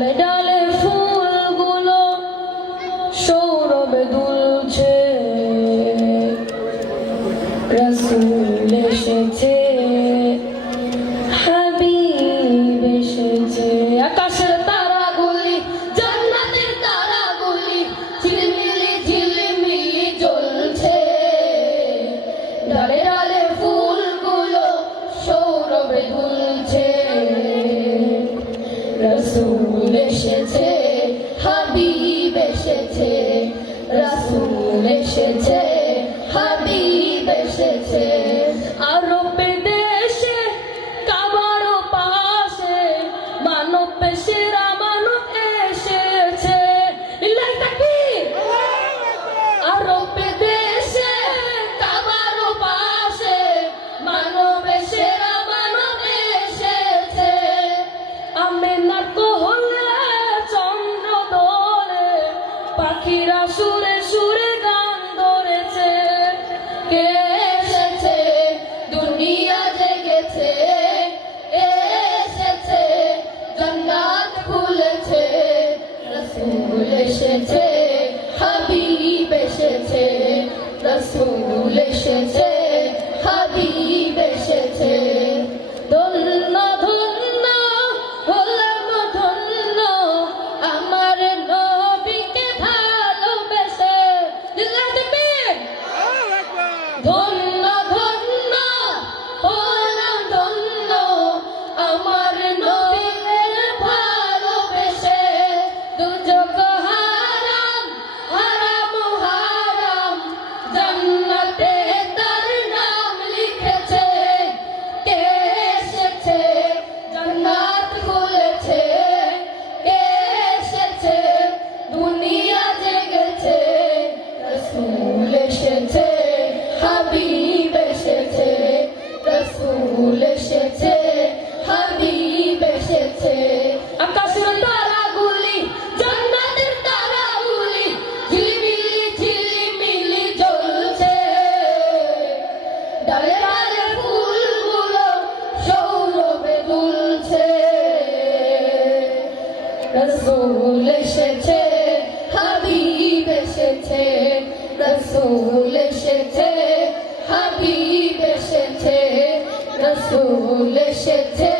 ডালে ডালে ফুলগুলো সৌরভে দুলছে, রাসূল এসেছে, হাবিব এসেছে। আকাশের তারাগুলি জান্নাতের তারাগুলি ঝিলমিলি ঝিলমিলি জ্বলছে, ডালে ডালে ফুলগুলো সৌরভে দুলছে, রাসূল এসেছে, হাবিব এসেছে, রাসূল এসেছে, হাবিব এসেছে। আরবে দেশে কাবার পাশে মানব পেশেরা মানব এসেছে, লিল্লাহি তাকবীর। আরবে দেশে কাবার পাশে মানব পেশেরা মানব এসেছে, আমেনার কোলে চন্দ্র দোলে, পাখিরা সুরে সুরে গান ধরেছে। কে এসেছে দুনিয়া জেগেছে, এসেছে জান্নাত খুলেছে, রাসূল এসেছে, হাবিব এসেছে, রাসূল এসেছে, হাবিব এসেছে। ধন্য ধন্য হলাম ধন্য আমার নবীকে ভালোবেসে, লিল্লাহি তাকবীর। ধন্য ধন্য হলাম ধন্য আমার নবীকে ভালোবেসে, দুজক হারাম হারাম হারাম জান্নাতে তার নাম লিখেছে। কে এসেছে জান্নাত খুলেছে, কে এসেছে দুনিয়া জেগেছে, রাসূল এসেছে, হাবিব এসেছে, রাসূল এসেছে, হাবিব এসেছে। আকাশের তারাগুলি জান্নাতের তারাগুলি ঝিলমিলি ঝিলমিলি জ্বলছে, ডালে ডালে ফুলগুলো সৌরভে দুলছে, রাসূল এসেছে, হাবিব এসেছে, রাসূল এসেছে, হাবিব এসেছে, রাসূল এসেছে।